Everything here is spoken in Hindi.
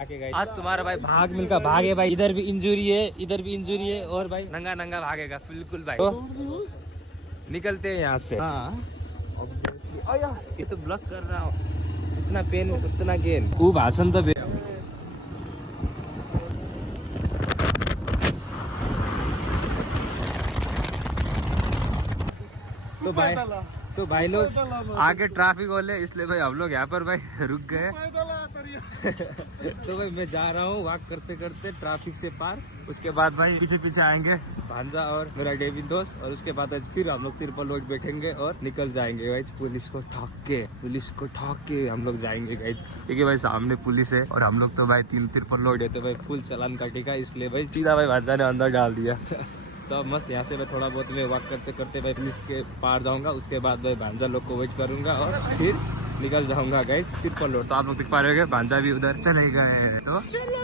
आज तुम्हारा भाई भाग मिलकर भागे भाई, इधर भी इंजरी है, इधर भी इंजरी है, और भाई नंगा नंगा भागेगा बिल्कुल भाई। तो निकलते हैं यहाँ से। हाँ ये तो ब्लॉक कर रहा हूँ, जितना पेन उतना गेन। वो भाषण तो तो भाई लोग आगे ट्रैफिक वाले, इसलिए भाई हम लोग यहाँ पर भाई रुक गए। तो भाई मैं जा रहा हूँ वॉक करते करते ट्रैफिक से पार। उसके बाद भाई पीछे पीछे आएंगे भांजा और मेरा डेविड दोस्त, और उसके बाद फिर हम लोग तिरपल रोड बैठेंगे और निकल जाएंगे गाइज। पुलिस को ठोक के हम लोग जाएंगे गाइज, क्योंकि भाई सामने पुलिस है और हम लोग तो भाई तिरपल रोड है, तो भाई फुल चालान काटेगा, इसलिए भाई सीधा भाई भांजा ने अंदर डाल दिया। तो मस्त यहाँ से मैं थोड़ा बहुत मैं वॉक करते करते भाई पुलिस के पार जाऊंगा। उसके बाद भाई भांजा लोग को वेट करूंगा और फिर निकल जाऊंगा गाइस तिरपल रोड। तो आप लोग देख पा रहे हो भांजा भी उधर चले गए। तो चलो